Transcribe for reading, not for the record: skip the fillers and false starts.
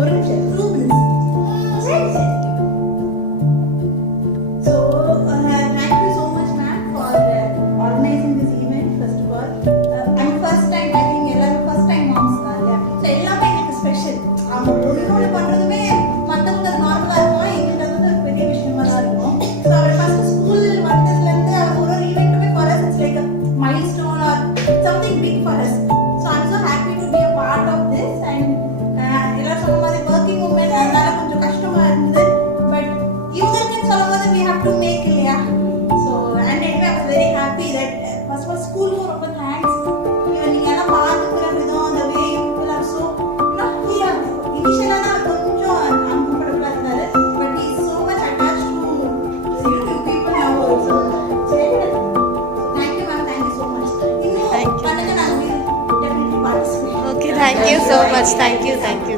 ஒரு நிமிஷம் 2 minutes. சரி சரி. So thank you so much ma'am for organizing this event first of all. And first time I think எல்லாரும் first time moms தான் இல்லையா? So எல்லாமே எனக்கு ஸ்பெஷல். அவங்க ஒண்ணு பண்றதுமே மத்தவங்க நார்மலா இருக்கும், எங்களுக்கு அது வந்து ஒரு பெரிய விஷயமா தான் இருக்கும். So அவர் ஃபர்ஸ்ட் ஸ்கூல் வந்ததுல இருந்து அவர் ஒரு ஈவென்ட்டுமே for us it's like a milestone or something big for us. So I'm so happy to be a part of this and எல்லாரும் சொன்ன மாதிரி working women அதனால கொஞ்சம் கஷ்டமா இருந்தது. But இவங்களுக்கு சொல்லும் போது we have to make இல்லையா? So and anyway I was very happy that first of all ஸ்கூலுக்கும் ரொம்ப thanks. நீங்க எல்லாம் பார்த்துக்கிற விதம் the way you people are so clear. Initially நான் கொஞ்சம் uncomfortable இருந்தாரு but he is so much attached to YouTube people now also. சரி thank you ma'am, thank you so much. Thank you. பண்ணுங்க, நான் will definitely participate. Okay, thank you so much. Thank you.